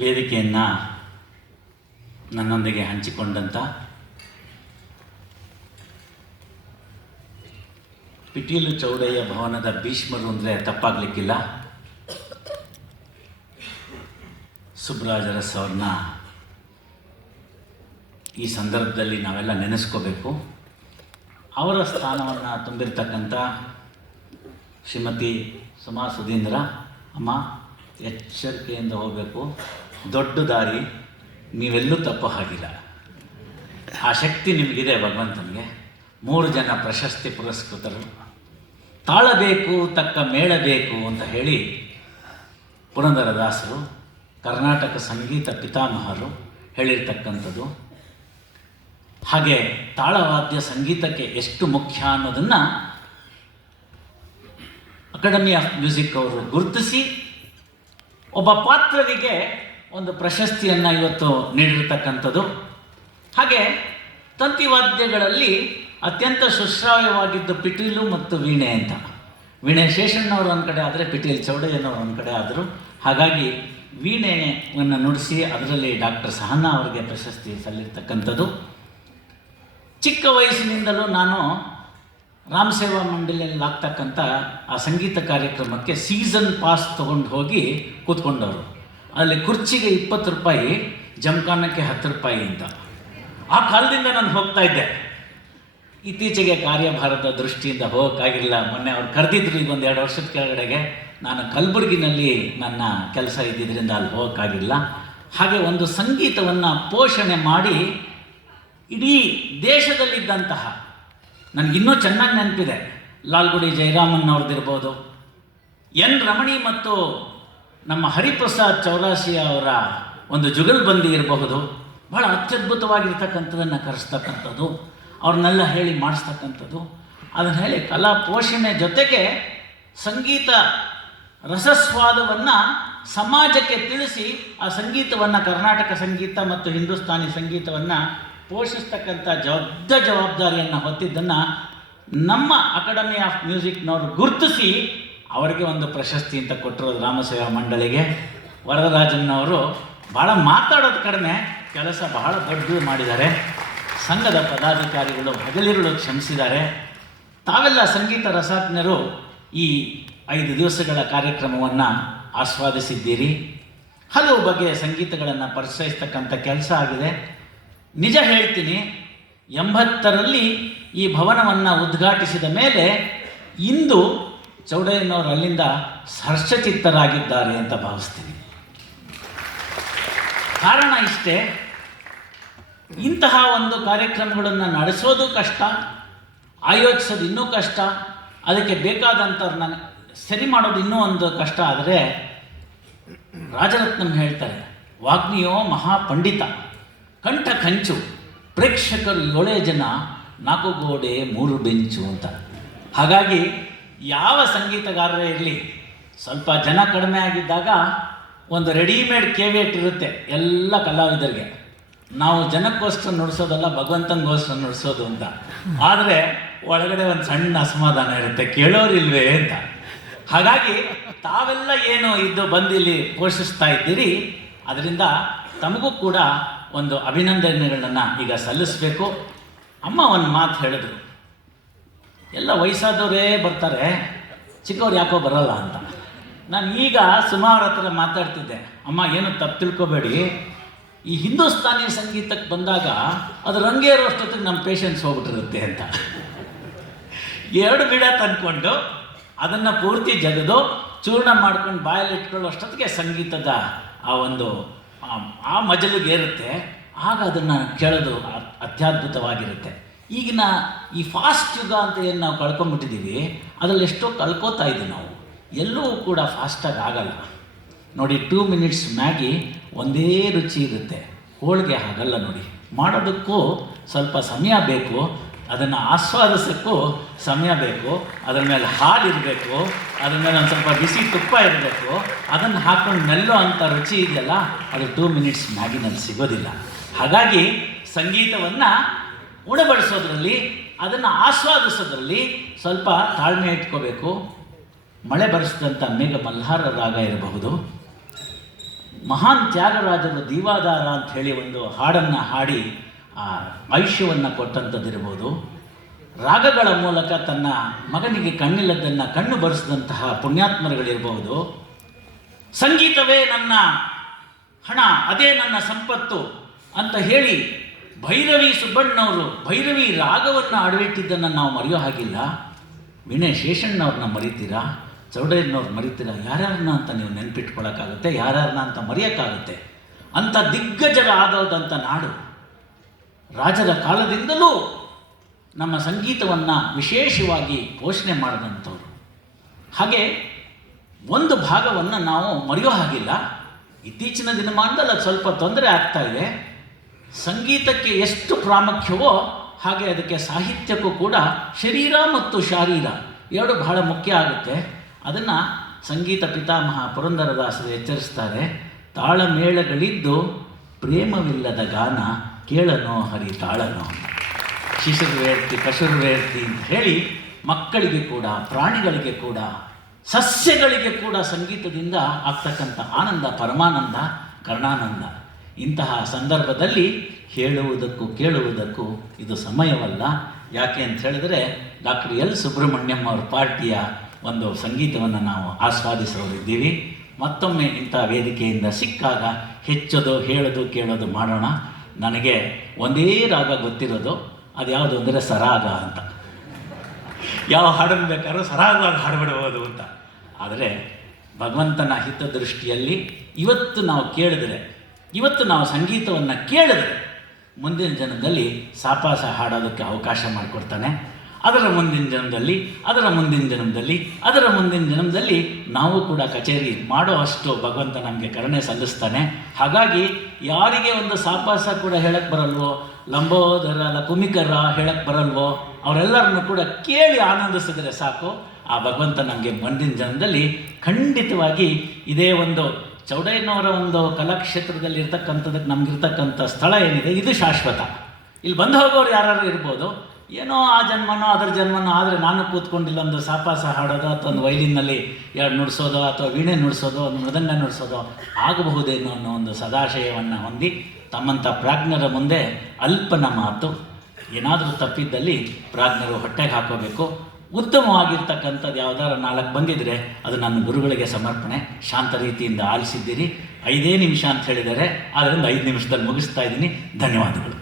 ವೇದಿಕೆಯನ್ನು ನನ್ನೊಂದಿಗೆ ಹಂಚಿಕೊಂಡಂಥ ಪಿಟೀಲು ಚೌಡಯ್ಯ ಭವನದ ಭೀಷ್ಮರು ಅಂದರೆ ತಪ್ಪಾಗಲಿಕ್ಕಿಲ್ಲ. ಸುಬ್ರಾಜ್ ಅರಸ್ ಅವ್ರನ್ನ ಈ ಸಂದರ್ಭದಲ್ಲಿ ನಾವೆಲ್ಲ ನೆನೆಸ್ಕೋಬೇಕು. ಅವರ ಸ್ಥಾನವನ್ನು ತುಂಬಿರ್ತಕ್ಕಂಥ ಶ್ರೀಮತಿ ಸುಮಾ ಸುಧೀಂದ್ರ ಅಮ್ಮ, ಎಚ್ಚರಿಕೆಯಿಂದ ಹೋಗಬೇಕು, ದೊಡ್ಡ ದಾರಿ, ನೀವೆಲ್ಲೂ ತಪ್ಪು ಹಾಗಿಲ್ಲ. ಆ ಶಕ್ತಿ ನಿಮಗಿದೆ ಭಗವಂತನಿಗೆ. 3 ಜನ ಪ್ರಶಸ್ತಿ ಪುರಸ್ಕೃತರು. ತಾಳಬೇಕು ತಕ್ಕ ಮೇಳಬೇಕು ಅಂತ ಹೇಳಿ ಪುರಂದರದಾಸರು, ಕರ್ನಾಟಕ ಸಂಗೀತ ಪಿತಾಮಹರು ಹೇಳಿರ್ತಕ್ಕಂಥದ್ದು. ಹಾಗೆ ತಾಳವಾದ್ಯ ಸಂಗೀತಕ್ಕೆ ಎಷ್ಟು ಮುಖ್ಯ ಅನ್ನೋದನ್ನು ಅಕಾಡೆಮಿ ಆಫ್ ಮ್ಯೂಸಿಕ್ ಅವರು ಗುರುತಿಸಿ ಒಬ್ಬ ಪಾತ್ರರಿಗೆ ಒಂದು ಪ್ರಶಸ್ತಿಯನ್ನು ಇವತ್ತು ನೀಡಿರ್ತಕ್ಕಂಥದ್ದು. ಹಾಗೆ ತಂತಿವಾದ್ಯಗಳಲ್ಲಿ ಅತ್ಯಂತ ಸುಶ್ರಾವ್ಯವಾಗಿದ್ದು ಪಿಟೀಲು ಮತ್ತು ವೀಣೆ ಅಂತ. ವೀಣೆ ಶೇಷಣ್ಣವರು ಒಂದು ಕಡೆ ಆದರೆ ಪಿಟೀಲ್ ಚೌಡಯ್ಯನವರು ಒಂದು ಕಡೆ ಆದರು. ಹಾಗಾಗಿ ವೀಣೆಯನ್ನು ನುಡಿಸಿ ಅದರಲ್ಲಿ ಡಾಕ್ಟರ್ ಸಹನಾ ಅವರಿಗೆ ಪ್ರಶಸ್ತಿ ಸಲ್ಲಿರ್ತಕ್ಕಂಥದ್ದು. ಚಿಕ್ಕ ವಯಸ್ಸಿನಿಂದಲೂ ನಾನು ರಾಮ ಸೇವಾ ಮಂಡಳಿಯಲ್ಲಿ ಆಗ್ತಕ್ಕಂಥ ಆ ಸಂಗೀತ ಕಾರ್ಯಕ್ರಮಕ್ಕೆ ಸೀಸನ್ ಪಾಸ್ ತೊಗೊಂಡು ಹೋಗಿ ಕೂತ್ಕೊಂಡವರು. ಅಲ್ಲಿ ಕುರ್ಚಿಗೆ 20 ರೂಪಾಯಿ, ಜಮಖಾನಕ್ಕೆ 10 ರೂಪಾಯಿ ಅಂತ. ಆ ಕಾಲದಿಂದ ನಾನು ಹೋಗ್ತಾ ಇದ್ದೆ. ಇತ್ತೀಚೆಗೆ ಕಾರ್ಯಭಾರದ ದೃಷ್ಟಿಯಿಂದ ಹೋಗೋಕ್ಕಾಗಿಲ್ಲ. ಮೊನ್ನೆ ಅವ್ರು ಕರೆದಿದ್ರು ಈಗ 1-2 ವರ್ಷದ ಕೆಳಗಡೆಗೆ. ನಾನು ಕಲಬುರಗಿನಲ್ಲಿ ನನ್ನ ಕೆಲಸ ಇದ್ದಿದ್ದರಿಂದ ಅಲ್ಲಿ ಹೋಗೋಕ್ಕಾಗಿಲ್ಲ. ಹಾಗೆ ಒಂದು ಸಂಗೀತವನ್ನು ಪೋಷಣೆ ಮಾಡಿ ಇಡೀ ದೇಶದಲ್ಲಿದ್ದಂತಹ, ನನಗಿನ್ನೂ ಚೆನ್ನಾಗಿ ನೆನಪಿದೆ, ಲಾಲ್ಗುಡಿ ಜಯರಾಮನ್ ಅವ್ರದ್ದಿರ್ಬೋದು, ಎನ್ ರಮಣಿ ಮತ್ತು ನಮ್ಮ ಹರಿಪ್ರಸಾದ್ ಚೌರಾಸಿಯಾ ಅವರ ಒಂದು ಜುಗಲ್ಬಂದಿ ಇರಬಹುದು, ಭಾಳ ಅತ್ಯದ್ಭುತವಾಗಿರ್ತಕ್ಕಂಥದ್ದನ್ನು ಕರೆಸ್ತಕ್ಕಂಥದ್ದು, ಅವ್ರನ್ನೆಲ್ಲ ಹೇಳಿ ಮಾಡಿಸ್ತಕ್ಕಂಥದ್ದು. ಅದನ್ನು ಹೇಳಿ ಕಲಾ ಪೋಷಣೆ ಜೊತೆಗೆ ಸಂಗೀತ ರಸಸ್ವಾದವನ್ನು ಸಮಾಜಕ್ಕೆ ತಿಳಿಸಿ ಆ ಸಂಗೀತವನ್ನು, ಕರ್ನಾಟಕ ಸಂಗೀತ ಮತ್ತು ಹಿಂದೂಸ್ತಾನಿ ಸಂಗೀತವನ್ನು ಪೋಷಿಸ್ತಕ್ಕಂಥ ದೊಡ್ಡ ಜವಾಬ್ದಾರಿಯನ್ನು ಹೊತ್ತಿದ್ದನ್ನು ನಮ್ಮ ಅಕಾಡೆಮಿ ಆಫ್ ಮ್ಯೂಸಿಕ್ನವರು ಗುರುತಿಸಿ ಅವರಿಗೆ ಒಂದು ಪ್ರಶಸ್ತಿ ಅಂತ ಕೊಟ್ಟಿರೋದು ರಾಮಸೇವಾ ಮಂಡಳಿಗೆ. ವರದರಾಜನ್ನವರು ಭಾಳ ಮಾತಾಡೋದು ಕಡಿಮೆ, ಕೆಲಸ ಬಹಳ ದೊಡ್ಡದು ಮಾಡಿದ್ದಾರೆ. ಸಂಘದ ಪದಾಧಿಕಾರಿಗಳು ಹಗಲಿರುಳು ಶ್ರಮಿಸಿದ್ದಾರೆ. ತಾವೆಲ್ಲ ಸಂಗೀತ ರಸಜ್ಞರು ಈ 5 ದಿವಸಗಳ ಕಾರ್ಯಕ್ರಮವನ್ನು ಆಸ್ವಾದಿಸಿದ್ದೀರಿ. ಹಲವು ಬಗೆಯ ಸಂಗೀತಗಳನ್ನು ಪರಿಚಯಿಸ್ತಕ್ಕಂಥ ಕೆಲಸ ಆಗಿದೆ. ನಿಜ ಹೇಳ್ತೀನಿ, 80ರಲ್ಲಿ ಈ ಭವನವನ್ನು ಉದ್ಘಾಟಿಸಿದ ಮೇಲೆ ಇಂದು ಚೌಡಯ್ಯನವರು ಅಲ್ಲಿಂದ ಹರ್ಷಚಿತ್ತರಾಗಿದ್ದಾರೆ ಅಂತ ಭಾವಿಸ್ತೀನಿ. ಕಾರಣ ಇಷ್ಟೇ, ಇಂತಹ ಒಂದು ಕಾರ್ಯಕ್ರಮಗಳನ್ನು ನಡೆಸೋದು ಕಷ್ಟ, ಆಯೋಜಿಸೋದು ಇನ್ನೂ ಕಷ್ಟ, ಅದಕ್ಕೆ ಬೇಕಾದಂಥವ್ರನ್ನ ಸರಿ ಮಾಡೋದು ಇನ್ನೂ ಒಂದು ಕಷ್ಟ. ಆದರೆ ರಾಜರತ್ನಂ ಹೇಳ್ತಾರೆ, ವಾಗ್ಮಿಯೋ ಮಹಾಪಂಡಿತ, ಕಂಠ ಕಂಚು, ಪ್ರೇಕ್ಷಕರು 7 ಜನ, 4 ಗೋಡೆ 3 ಬೆಂಚು ಅಂತ. ಹಾಗಾಗಿ ಯಾವ ಸಂಗೀತಗಾರರೇ ಇರಲಿ, ಸ್ವಲ್ಪ ಜನ ಕಡಿಮೆ ಆಗಿದ್ದಾಗ ಒಂದು ರೆಡಿಮೇಡ್ ಕೇವಿಯಟ್ ಇರುತ್ತೆ ಎಲ್ಲ ಕಲಾವಿದರಿಗೆ, ನಾವು ಜನಕ್ಕೋಸ್ಕರ ನುಡಿಸೋದಲ್ಲ ಭಗವಂತನಿಗೋಸ್ಕರ ನುಡಿಸೋದು ಅಂತ. ಆದರೆ ಒಳಗಡೆ ಒಂದು ಸಣ್ಣ ಅಸಮಾಧಾನ ಇರುತ್ತೆ, ಕೇಳೋರಿಲ್ವೇ ಅಂತ. ಹಾಗಾಗಿ ತಾವೆಲ್ಲ ಏನು ಇದ್ದು ಬಂದಿಲ್ಲಿ ಪೋಷಿಸ್ತಾ ಇದ್ದೀರಿ, ಅದರಿಂದ ತಮಗೂ ಕೂಡ ಒಂದು ಅಭಿನಂದನೆಗಳನ್ನು ಈಗ ಸಲ್ಲಿಸಬೇಕು. ಅಮ್ಮ ಒಂದು ಮಾತು ಹೇಳಿದ್ರು, ಎಲ್ಲ ವಯಸ್ಸಾದವರೇ ಬರ್ತಾರೆ, ಚಿಕ್ಕವ್ರು ಯಾಕೋ ಬರಲ್ಲ ಅಂತ. ನಾನು ಈಗ ಸುಮಾರು ಹತ್ರ ಮಾತಾಡ್ತಿದ್ದೆ, ಅಮ್ಮ ಏನು ತಪ್ಪು ತಿಳ್ಕೊಬೇಡಿ, ಈ ಹಿಂದೂಸ್ತಾನಿ ಸಂಗೀತಕ್ಕೆ ಬಂದಾಗ ಅದು ರಂಗೇರೋ ಅಷ್ಟೊತ್ತಿಗೆ ನಮ್ಮ ಪೇಷನ್ಸ್ ಹೋಗ್ಬಿಟ್ಟಿರುತ್ತೆ ಅಂತ. 2 ಬಿಡ ತಂದ್ಕೊಂಡು ಅದನ್ನು ಪೂರ್ತಿ ಜಗದು ಚೂರ್ಣ ಮಾಡ್ಕೊಂಡು ಬಾಯಲ್ಲಿ ಇಟ್ಕೊಳ್ಳೋ ಅಷ್ಟೊತ್ತಿಗೆ ಸಂಗೀತದ ಆ ಒಂದು ಆ ಮಜಲಿಗೇರುತ್ತೆ. ಆಗ ಅದನ್ನು ಕೇಳೋದು ಅತ್ಯದ್ಭುತವಾಗಿರುತ್ತೆ. ಈಗಿನ ಈ ಫಾಸ್ಟ್ ಯುಗ ಅಂತ ಏನು ನಾವು ಕಳ್ಕೊಂಡ್ಬಿಟ್ಟಿದ್ದೀವಿ, ಅದರಲ್ಲಿ ಎಷ್ಟೋ ಕಳ್ಕೋತಾ ಇದ್ದೀವಿ ನಾವು. ಎಲ್ಲೂ ಕೂಡ ಫಾಸ್ಟಾಗಿ ಆಗಲ್ಲ ನೋಡಿ. 2 ಮಿನಿಟ್ಸ್ ಮ್ಯಾಗಿ ಒಂದೇ ರುಚಿ ಇರುತ್ತೆ, ಹೋಳಿಗೆ ಹಾಗಲ್ಲ ನೋಡಿ. ಮಾಡೋದಕ್ಕೂ ಸ್ವಲ್ಪ ಸಮಯ ಬೇಕು, ಅದನ್ನು ಆಸ್ವಾದಿಸೋಕ್ಕೂ ಸಮಯ ಬೇಕು. ಅದರ ಮೇಲೆ ಹಾಲು ಇರಬೇಕು, ಅದ್ರ ಮೇಲೆ ಒಂದು ಸ್ವಲ್ಪ ಬಿಸಿ ತುಪ್ಪ ಇರಬೇಕು. ಅದನ್ನು ಹಾಕ್ಕೊಂಡು ನೆಲ್ಲೋ ಅಂಥ ರುಚಿ ಇದೆಯಲ್ಲ, ಅದು 2 ಮಿನಿಟ್ಸ್ ಮ್ಯಾಗಿನಲ್ಲಿ ಸಿಗೋದಿಲ್ಲ. ಹಾಗಾಗಿ ಸಂಗೀತವನ್ನು ಉಣಬಡಿಸೋದ್ರಲ್ಲಿ, ಅದನ್ನು ಆಸ್ವಾದಿಸೋದ್ರಲ್ಲಿ ಸ್ವಲ್ಪ ತಾಳ್ಮೆ ಇಟ್ಕೋಬೇಕು. ಮಳೆ ಬರೆಸಿದಂಥ ಮೇಘ ಮಲ್ಹಾರ ರಾಗ ಇರಬಹುದು, ಮಹಾನ್ ತ್ಯಾಗರಾಜರು ದೀವಾದಾರ ಅಂತ ಹೇಳಿ ಒಂದು ಹಾಡನ್ನು ಹಾಡಿ ಆ ಆಯುಷ್ಯವನ್ನು ಕೊಟ್ಟಂಥದ್ದಿರ್ಬೋದು, ರಾಗಗಳ ಮೂಲಕ ತನ್ನ ಮಗನಿಗೆ ಕಣ್ಣಿಲ್ಲದನ್ನು ಕಣ್ಣು ಬರೆಸಿದಂತಹ ಪುಣ್ಯಾತ್ಮರುಗಳಿರ್ಬೋದು, ಸಂಗೀತವೇ ನನ್ನ ಹಣ, ಅದೇ ನನ್ನ ಸಂಪತ್ತು ಅಂತ ಹೇಳಿ ಭೈರವಿ ಸುಬ್ಬಣ್ಣವರು ಭೈರವಿ ರಾಗವನ್ನು ಅಡವಿಟ್ಟಿದ್ದನ್ನು ನಾವು ಮರೆಯೋ ಹಾಗಿಲ್ಲ. ವೀಣೆ ಶೇಷಣ್ಣವ್ರನ್ನ ಮರಿತೀರಾ, ಚೌಡಯ್ಯನವ್ರು ಮರಿತೀರಾ? ಯಾರ್ಯಾರನ್ನ ಅಂತ ನೀವು ನೆನಪಿಟ್ಕೊಳ್ಳೋಕ್ಕಾಗುತ್ತೆ, ಯಾರ್ಯಾರನ್ನ ಅಂತ ಮರೆಯೋಕ್ಕಾಗುತ್ತೆ? ಅಂಥ ದಿಗ್ಗಜರ ಆದೋದಂಥ ನಾಡು. ರಾಜರ ಕಾಲದಿಂದಲೂ ನಮ್ಮ ಸಂಗೀತವನ್ನು ವಿಶೇಷವಾಗಿ ಪೋಷಣೆ ಮಾಡಿದಂಥವ್ರು. ಹಾಗೆ ಒಂದು ಭಾಗವನ್ನು ನಾವು ಮರೆಯೋ ಹಾಗಿಲ್ಲ. ಇತ್ತೀಚಿನ ದಿನಮಾನದಲ್ಲಿ ಅದು ಸ್ವಲ್ಪ ತೊಂದರೆ ಆಗ್ತಾ ಇದೆ. ಸಂಗೀತಕ್ಕೆ ಎಷ್ಟು ಪ್ರಾಮುಖ್ಯವೋ ಹಾಗೆ ಅದಕ್ಕೆ ಸಾಹಿತ್ಯಕ್ಕೂ ಕೂಡ ಶರೀರ ಮತ್ತು ಶಾರೀರ ಎರಡು ಬಹಳ ಮುಖ್ಯ ಆಗುತ್ತೆ. ಅದನ್ನು ಸಂಗೀತ ಪಿತಾಮಹ ಪುರಂದರದಾಸರು ಎಚ್ಚರಿಸ್ತಾರೆ. ತಾಳಮೇಳಗಳಿದ್ದು ಪ್ರೇಮವಿಲ್ಲದ ಗಾನ ಕೇಳನೋ ಹರಿ ತಾಳನೋ. ಶಿಶುರ್ವೇರ್ತಿ ಕಶುರ್ವೇರ್ತಿ ಅಂತ ಹೇಳಿ ಮಕ್ಕಳಿಗೆ ಕೂಡ, ಪ್ರಾಣಿಗಳಿಗೆ ಕೂಡ, ಸಸ್ಯಗಳಿಗೆ ಕೂಡ ಸಂಗೀತದಿಂದ ಆಗ್ತಕ್ಕಂಥ ಆನಂದ ಪರಮಾನಂದ, ಕರ್ಣಾನಂದ. ಇಂತಹ ಸಂದರ್ಭದಲ್ಲಿ ಹೇಳುವುದಕ್ಕೂ ಕೇಳುವುದಕ್ಕೂ ಇದು ಸಮಯವಲ್ಲ. ಯಾಕೆ ಅಂತ ಹೇಳಿದ್ರೆ ಡಾಕ್ಟರ್ ಎಲ್ ಸುಬ್ರಹ್ಮಣ್ಯಂ ಅವ್ರ ಪಾರ್ಟಿಯ ಒಂದು ಸಂಗೀತವನ್ನು ನಾವು ಆಸ್ವಾದಿಸೋರಿದ್ದೀವಿ. ಮತ್ತೊಮ್ಮೆ ಇಂಥ ವೇದಿಕೆಯಿಂದ ಸಿಕ್ಕಾಗ ಹೆಚ್ಚೋದು, ಹೇಳೋದು, ಕೇಳೋದು ಮಾಡೋಣ. ನನಗೆ ಒಂದೇ ರಾಗ ಗೊತ್ತಿರೋದು, ಅದು ಯಾವುದು ಅಂದರೆ ಸರಾಗ ಅಂತ. ಯಾವ ಹಾಡನ್ನು ಬೇಕಾದ್ರೂ ಸರಾಗವಾಗಿ ಹಾಡ್ಬಿಡ್ಬೋದು ಅಂತ. ಆದರೆ ಭಗವಂತನ ಹಿತದೃಷ್ಟಿಯಲ್ಲಿ ಇವತ್ತು ನಾವು ಕೇಳಿದ್ರೆ, ಇವತ್ತು ನಾವು ಸಂಗೀತವನ್ನು ಕೇಳಿದ್ರೆ ಮುಂದಿನ ಜನ್ಮದಲ್ಲಿ ಸಾಪಾಸ ಹಾಡೋದಕ್ಕೆ ಅವಕಾಶ ಮಾಡಿಕೊಡ್ತಾನೆ. ಅದರ ಮುಂದಿನ ಜನ್ಮದಲ್ಲಿ, ಅದರ ಮುಂದಿನ ಜನ್ಮದಲ್ಲಿ, ಅದರ ಮುಂದಿನ ಜನ್ಮದಲ್ಲಿ ನಾವು ಕೂಡ ಕಚೇರಿ ಮಾಡೋ ಅಷ್ಟು ಭಗವಂತ ನಮಗೆ ಕರುಣೆ ಸಲ್ಲಿಸ್ತಾನೆ. ಹಾಗಾಗಿ ಯಾರಿಗೆ ಒಂದು ಸಾಪಾಸ ಕೂಡ ಹೇಳಕ್ಕೆ ಬರಲ್ವೋ, ಲಂಬೋದರ ಲಕುಮಿಕರ ಹೇಳಕ್ಕೆ ಬರಲ್ವೋ, ಅವರೆಲ್ಲರನ್ನು ಕೂಡ ಕೇಳಿ ಆನಂದಿಸಿದರೆ ಸಾಕು. ಆ ಭಗವಂತ ನಮಗೆ ಮುಂದಿನ ಜನ್ಮದಲ್ಲಿ ಖಂಡಿತವಾಗಿ ಇದೇ ಒಂದು ಚೌಡಯ್ಯನವರ ಒಂದು ಕಲಾಕ್ಷೇತ್ರದಲ್ಲಿ ಇರ್ತಕ್ಕಂಥದ್ದಕ್ಕೆ ನಮಗಿರ್ತಕ್ಕಂಥ ಸ್ಥಳ ಏನಿದೆ ಇದು ಶಾಶ್ವತ. ಇಲ್ಲಿ ಬಂದು ಹೋಗೋರು ಯಾರು ಇರ್ಬೋದು, ಏನೋ ಆ ಜನ್ಮನೋ ಅದರ ಜನ್ಮನೋ, ಆದರೆ ನಾನು ಕೂತ್ಕೊಂಡಿಲ್ಲ ಒಂದು ಸಾಪಾಸ ಹಾಡೋದು ಅಥವಾ ಒಂದು ವೈಲಿನ್ನಲ್ಲಿ ಎರಡು ನುಡಿಸೋದು ಅಥವಾ ವೀಣೆ ನುಡಿಸೋದು, ಒಂದು ಮೃದಂಗ ನುಡಿಸೋದು ಆಗಬಹುದೇನೋ ಅನ್ನೋ ಒಂದು ಸದಾಶಯವನ್ನು ಹೊಂದಿ ತಮ್ಮಂಥ ಪ್ರಾಜ್ಞರ ಮುಂದೆ ಅಲ್ಪನ ಮಾತು. ಏನಾದರೂ ತಪ್ಪಿದ್ದಲ್ಲಿ ಪ್ರಾಜ್ಞರು ಹೊಟ್ಟೆಗೆ ಹಾಕೋಬೇಕು. ಉತ್ತಮವಾಗಿರ್ತಕ್ಕಂಥದ್ದು ಯಾವುದಾದ್ರು 4 ಬಂದಿದ್ದರೆ ಅದು ನನ್ನ ಗುರುಗಳಿಗೆ ಸಮರ್ಪಣೆ. ಶಾಂತ ರೀತಿಯಿಂದ ಆಲಿಸಿದ್ದೀರಿ. 5 ನಿಮಿಷ ಅಂತ ಹೇಳಿದ್ದಾರೆ, ಆದ್ದರಿಂದ 5 ನಿಮಿಷದಲ್ಲಿ ಮುಗಿಸ್ತಾ ಇದ್ದೀನಿ. ಧನ್ಯವಾದಗಳು.